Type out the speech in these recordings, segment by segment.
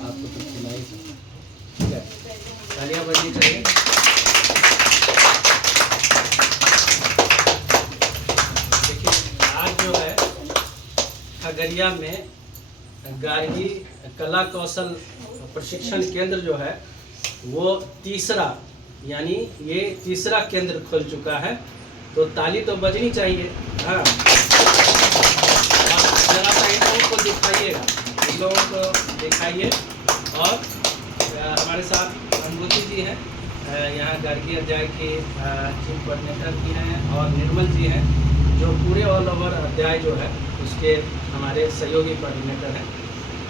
आपको तो खिलाई, ठीक है, तालियां बजनी चाहिए। देखिए आज जो है खगड़िया में गार्गी कला कौशल प्रशिक्षण केंद्र जो है वो तीसरा, यानी ये तीसरा केंद्र खुल चुका है, तो ताली तो बजनी चाहिए। हाँ, जरा सा इन लोगों को दिखाइएगा, इन लोगों को दिखाइए। और हमारे साथ अनुभूति जी हैं, यहाँ गार्गी अध्याय के चीफ कोऑर्डिनेटर भी हैं, और निर्मल जी हैं जो पूरे ऑल ओवर अध्याय जो है उसके हमारे सहयोगी कोऑर्डिनेटर हैं।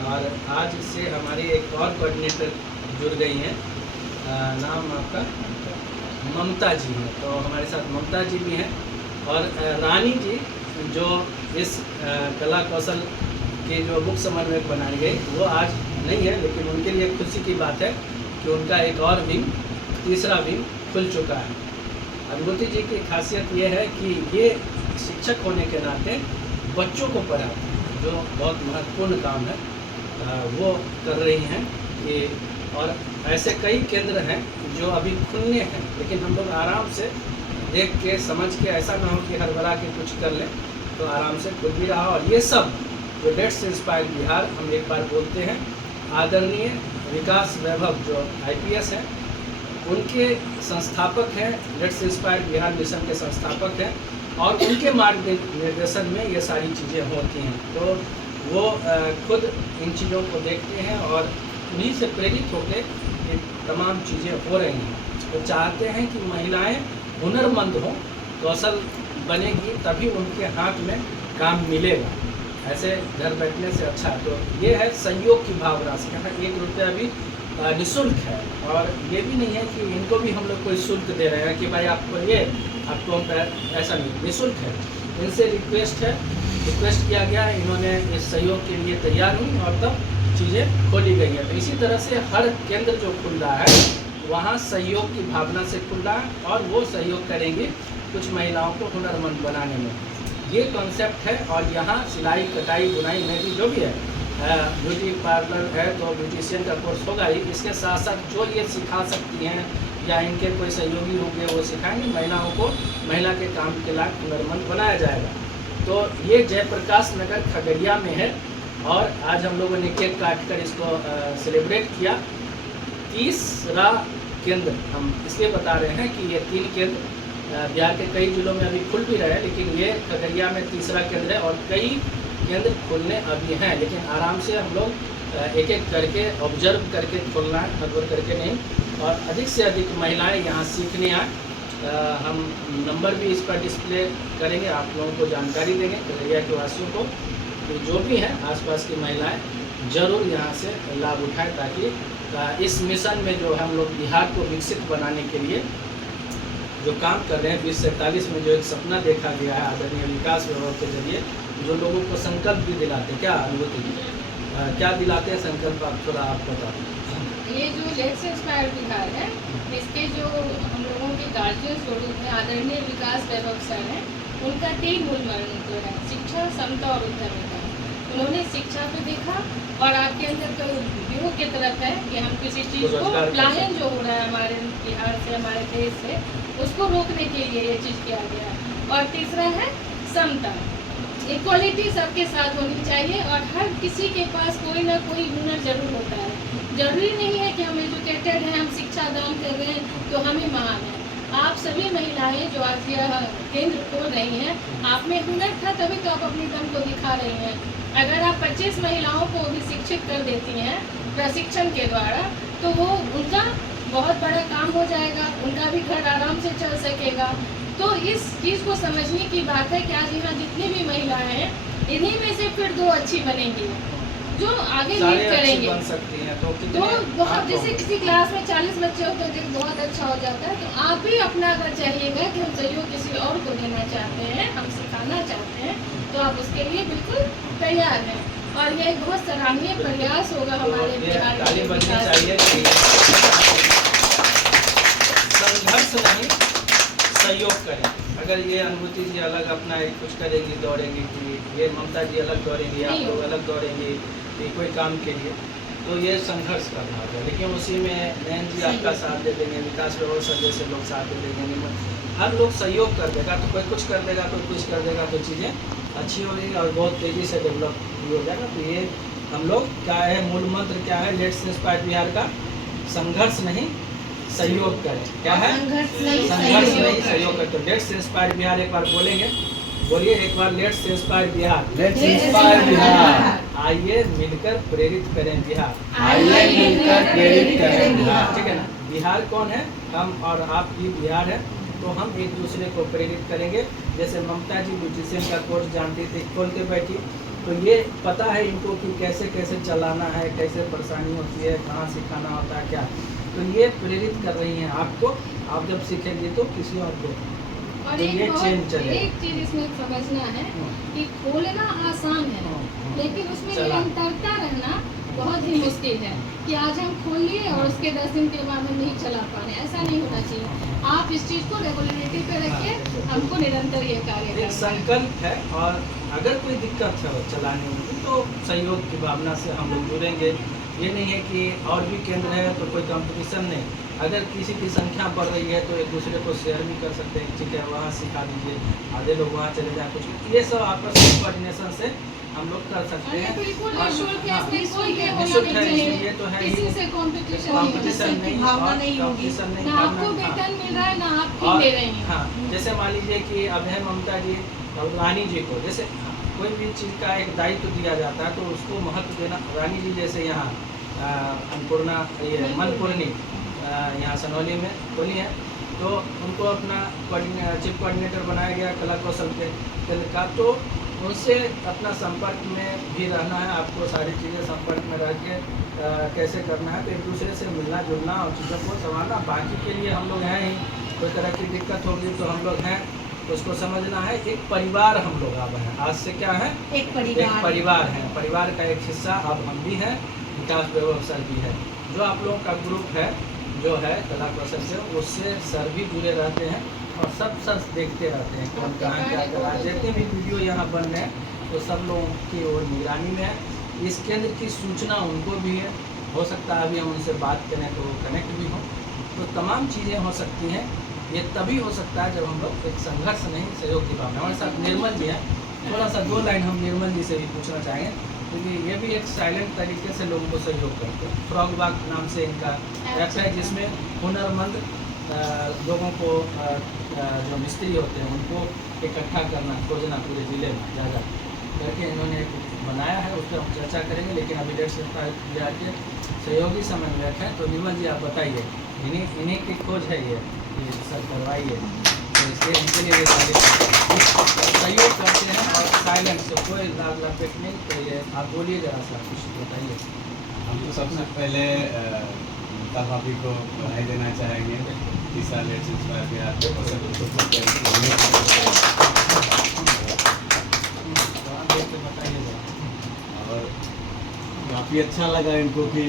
और आज से हमारी एक और कोऑर्डिनेटर जुड़ गई हैं, नाम आपका ममता जी है, तो हमारे साथ ममता जी भी हैं। और रानी जी जो इस कला कौशल के जो मुख्य समन्वयक बनाई गई वो आज नहीं है, लेकिन उनके लिए खुशी की बात है कि उनका एक और विंग, तीसरा विंग खुल चुका है। अनुभूति जी की खासियत ये है कि ये शिक्षक होने के नाते बच्चों को पढ़ाते हैं, जो बहुत महत्वपूर्ण काम है वो कर रही हैं कि, और ऐसे कई केंद्र हैं जो अभी खुलने हैं, लेकिन हम लोग आराम से देख के समझ के, ऐसा ना हो कि हड़बड़ा के कुछ कर लें, तो आराम से खुल भी रहा। और ये सब जो डेट्स इंस्पायर्ड बिहार, हम एक बार बोलते हैं, आदरणीय विकास वैभव जो IPS हैं उनके संस्थापक हैं, डेट्स इंस्पायर्ड बिहार मिशन के संस्थापक हैं, और उनके मार्गदर्शन में ये सारी चीज़ें होती हैं। तो वो खुद इन चीज़ों को देखते हैं और उन्हीं से प्रेरित होकर ये तमाम चीज़ें हो रही हैं। वो चाहते हैं कि महिलाएं हुनरमंद हों, कौशल बनेगी तभी उनके हाथ में काम मिलेगा, ऐसे घर बैठने से अच्छा। तो ये है सहयोग की भावना से, यहाँ 1 रुपया भी निःशुल्क है, और ये भी नहीं है कि इनको भी हम लोग कोई शुल्क दे रहे हैं कि भाई आपको ये, आपको ऐसा नहीं, निःशुल्क है। इनसे रिक्वेस्ट किया गया है, इन्होंने इस सहयोग के लिए तैयार हुई और तब चीज़ें खोली गई हैं। तो इसी तरह से हर केंद्र जो खुल रहा है वहाँ सहयोग की भावना से खुल रहा है, और वो सहयोग करेंगे कुछ महिलाओं को हुनरमंद बनाने में। ये कॉन्सेप्ट है। और यहाँ सिलाई, कटाई, बुनाई में भी जो भी है, ब्यूटी पार्लर है तो ब्यूटिशियन का कोर्स होगा ही, इसके साथ साथ जो ये सिखा सकती हैं या इनके कोई सहयोगी होंगे वो सिखाएंगे, महिलाओं को महिला के काम के लायक हुनरमंद बनाया जाएगा। तो ये जयप्रकाश नगर खगड़िया में है, और आज हम लोगों ने केक काट कर इसको सेलिब्रेट किया। तीसरा केंद्र हम इसलिए बता रहे हैं कि ये 3 केंद्र बिहार के कई जिलों में अभी खुल भी रहे हैं, लेकिन ये खगड़िया में तीसरा केंद्र है, और कई केंद्र खुलने अभी हैं, लेकिन आराम से हम लोग एक एक करके ऑब्जर्व करके खोलना है, हड़बड़ करके नहीं। और अधिक से अधिक महिलाएं यहाँ सीखने आए। हम नंबर भी इस पर डिस्प्ले करेंगे, आप लोगों को जानकारी देंगे, खगड़िया के वासियों को, तो जो भी हैं आसपास की महिलाएं जरूर यहाँ से लाभ उठाएं, ताकि इस मिशन में जो हम लोग बिहार को विकसित बनाने के लिए जो काम कर रहे हैं, 2047 में जो एक सपना देखा गया है आदरणीय विकास वैभव के जरिए, जो लोगों को संकल्प भी दिलाते, क्या अनुभूति क्या दिलाते हैं संकल्प, आप थोड़ा आप बता दें। ये जो डेट्स इंस्पायर्ड बिहार है, इसके जो हम लोगों के गार्जियन स्वरूप में आदरणीय विकास वैभव सर हैं, उनका 3 मूल मंत्र है, शिक्षा, समता और उद्यमिता। उन्होंने शिक्षा पे देखा, और आपके अंदर का व्यू की तरफ है कि हम किसी चीज़ को पलायन जो हो रहा है हमारे बिहार से, हमारे देश से, उसको रोकने के लिए ये चीज़ किया गया है। और तीसरा है समता, इक्वालिटी सबके साथ होनी चाहिए, और हर किसी के पास कोई ना कोई हुनर जरूर होता है। जरूरी नहीं है कि हम एजुकेटेड हैं, हम शिक्षा दान कर रहे हैं तो हमें महान है। आप सभी महिलाएं जो आज यह केंद्र खोल रही हैं, आप में हुनर था तभी तो आप अपनी दम को दिखा रही हैं। अगर आप 25 महिलाओं को भी शिक्षित कर देती हैं प्रशिक्षण के द्वारा, तो वो उनका बहुत बड़ा काम हो जाएगा, उनका भी घर आराम से चल सकेगा। तो इस चीज़ को समझने की बात है कि आज यहाँ जितनी भी महिलाएं हैं, इन्हीं में से फिर 2 अच्छी बनेंगी, जो आगे सारे लीड अच्छी करेंगे। बन सकती हैं। तो तो कितने बहुत आप जैसे किसी क्लास में 40 बच्चे होते हैं तो बहुत अच्छा हो जाता है। तो आप भी अपना अगर चाहिएगा कि हम सहयोग किसी और को देना चाहते हैं, हम सिखाना चाहते हैं, तो आप उसके लिए बिल्कुल तैयार हैं। और ये एक बहुत सराहनीय प्रयास होगा तो हमारे ये बिहार ताली के बजनी विकास चाहिए के लिए। संघर्ष नहीं, सहयोग करें। अगर ये अनुभूति जी अलग अपना एक कुछ करेंगी, दौड़ेंगी, कि ये ममता जी अलग दौड़ेंगी, आप नहीं लोग होगा। अलग दौड़ेंगे कि कोई काम के लिए, तो ये संघर्ष करना होगा। लेकिन उसी में नयन जी आपका साथ दे देंगे, विकास व्यवस्था जैसे लोग साथ दे देंगे, हर लोग सहयोग कर देगा, तो कोई कुछ कर देगा, कोई कुछ कर देगा, तो चीज़ें अच्छी हो जाएगी और बहुत तेज़ी से डेवलप भी हो जाएगा। तो ये हम लोग क्या है, मूल मंत्र क्या है लेट्स इंस्पायर बिहार का, संघर्ष नहीं सहयोग करें। क्या है? संघर्ष नहीं, संघर्ष सहयोग नहीं, करें। सहयोग करें। तो लेट्स इंस्पायर बिहार एक बार बोलेंगे, बोलिए एक बार, let's inspire Bihar. Let's inspire Bihar. आइए मिलकर प्रेरित करें बिहार। आइए मिलकर प्रेरित करें बिहार। ठीक है ना? बिहार कौन है? हम और आप ही बिहार है। तो हम एक दूसरे को प्रेरित करेंगे। जैसे ममता जी ब्यूटिशियन का कोर्स जानती थी, खोल के बैठी, तो ये पता है इनको कि कैसे कैसे चलाना है, कैसे परेशानी होती है, कहाँ सिखाना होता है, क्या। तो ये प्रेरित कर रही हैं आपको। आप जब सीखेंगे तो किसी और को, और तो ये चेन चलेगा। एक चीज इसमें समझना है कि खोलना आसान है, लेकिन उसमें चला। निरंतरता रहना बहुत ही मुश्किल है। कि आज हम खोल लिए और उसके 10 दिन के बाद हम नहीं चला पा रहे, ऐसा नहीं होना चाहिए। आप इस चीज़ को रेगुलरिटी पे रखिए, हमको निरंतर ये कार्य एक करना है। संकल्प है। और अगर कोई दिक्कत है चलाने में तो सहयोग की भावना से हम लोग जुड़ेंगे। ये नहीं है कि और भी केंद्र है तो कोई कंपटीशन नहीं। अगर किसी की संख्या बढ़ रही है तो एक दूसरे को शेयर भी कर सकते हैं, ठीक है वहाँ सिखा दीजिए, आधे लोग वहाँ चले जाएँ, कुछ ये सब आपस में कोऑर्डिनेशन से हम लोग कर सकते अरे हैं। बिल्कुल और निःशुल्क है, हाँ, इसमें कोई ये होना निःशुल्क नहीं है, चाहिए। इसलिए तो है ही। किसी से कंपटीशन कंपटीशन नहीं, नहीं, भावना और नहीं होगी। कंपटीशन नहीं, ना आपको भावना- हाँ। वेतन मिल रहा है, ना आप और फी ले रहे हैं। हाँ, जैसे मान लीजिए कि अब है ममता जी और रानी जी को, जैसे कोई भी चीज़ का एक दायित्व दिया जाता है तो उसको महत्व देना। रानी जी जैसे यहाँ अन्नपूर्णा, ये मनपूर्णी यहाँ सनौली में बोली है, तो उनको अपना चीफ कोऑर्डिनेटर बनाया गया कला कौशल के केंद्र का। तो उनसे अपना संपर्क में भी रहना है, आपको सारी चीज़ें संपर्क में रह के कैसे करना है, तो एक दूसरे से मिलना जुलना और चीज़ों को संभालना। बाकी के लिए हम लोग हैं ही, कोई तरह की दिक्कत होगी तो हम लोग हैं, तो उसको समझना है। एक परिवार हम लोग अब हैं, आज से क्या है, एक एक परिवार है। परिवार का एक हिस्सा अब हम भी हैं, विकास व्यवस्था भी है। जो आप लोगों का ग्रुप है जो है कला कौशल से, उससे सर भी जुड़े रहते हैं और सब सर देखते रहते हैं कौन कहाँ क्या कर रहा है। जितने भी वीडियो यहाँ बन रहे हैं तो सब लोगों की वो निगरानी में है। इस केंद्र की सूचना उनको भी है, हो सकता है अभी हम उनसे बात करें तो कनेक्ट भी हों। तो तमाम चीज़ें हो सकती हैं। ये तभी हो सकता है जब हम लोग एक संघर्ष नहीं, सहयोग की भावना। हमारे साथ निर्मल जी हैं, थोड़ा सा 2 लाइन हम निर्मल जी से भी पूछना चाहेंगे, क्योंकि ये भी एक साइलेंट तरीके से लोगों को सहयोग करते हैं। फ्रॉग बाग नाम से इनका ऐप है, जिसमें हुनरमंद लोगों को जो मिस्त्री होते हैं उनको इकट्ठा करना, खोजना पूरे ज़िले में जा करके इन्होंने एक बनाया है, उस पर हम चर्चा करेंगे। लेकिन अभी लेट्स इंस्पायर बिहार के सहयोगी समन्वयक हैं, तो निर्मल जी आप बताइए, इन्हीं की खोज है ये सर करवाइए, तो इसलिए इनके लिए सहयोग करते हैं और साइलेंट से कोई लाभ लपेट नहीं। तो ये आप बोलिए जरा सा कुछ बताइए। हम तो सबसे पहले ममता भाभी को बधाई देना चाहेंगे कि साल लेट्स इंस्पायर बिहार के अवसर को तो आप देख के बताइए जरा। और काफ़ी अच्छा लगा इनको कि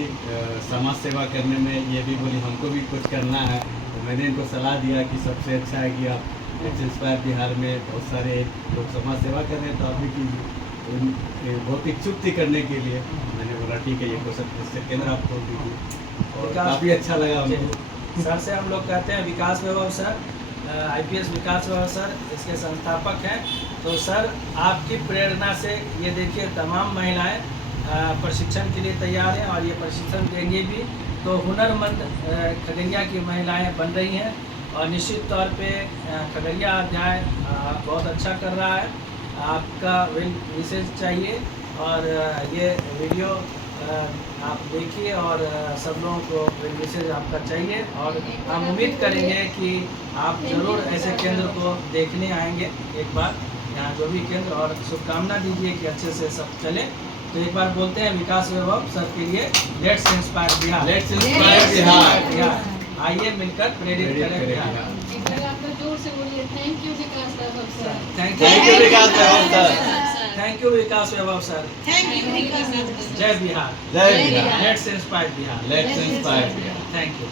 समाज सेवा करने में ये भी बोली हमको भी कुछ करना है। तो मैंने इनको सलाह दिया कि सबसे अच्छा है कि आप लेट्स इंस्पायर बिहार में बहुत सारे लोग समाज सेवा कर रहे हैं, तो आप भी कीजिए। बहुत इच्छुक थी करने के लिए, मैंने बोला ठीक है ये कौशल केंद्र आप खोल दीजिए, और काफ़ी अच्छा लगा हमको। सर से हम लोग कहते हैं विकास वैभव सर, IPS विकास वैभव सर इसके संस्थापक हैं। तो सर आपकी प्रेरणा से ये देखिए तमाम महिलाएं प्रशिक्षण के लिए तैयार हैं और ये प्रशिक्षण देंगे भी। तो हुनरमंद खगड़िया की महिलाएं बन रही हैं और निश्चित तौर पे खगड़िया अध्याय बहुत अच्छा कर रहा है। आपका वेल विशेष चाहिए और ये वीडियो आप देखिए और सब लोगों को वेल विशेष आपका चाहिए। और हम उम्मीद करेंगे कि आप ज़रूर ऐसे केंद्र को देखने आएंगे एक बार यहाँ, जो भी केंद्र, और शुभकामना दीजिए कि अच्छे से सब चले तो एक बार बोलते हैं विकास वैभव सर के लिए let's inspire Bihar. Let's inspire Bihar. Bihar. आइए मिलकर प्रेरित करें बिहार। एक बार आप लोग जोर से बोलिए thank you Vikas Vaibhav sir. Thank thank you Vikas Vaibhav sir. Thank you Vikas Vaibhav sir. Thank you Vikas Vaibhav sir. जय बिहार। जय Bihar. Let's inspire Bihar. Let's inspire Bihar. Thank you.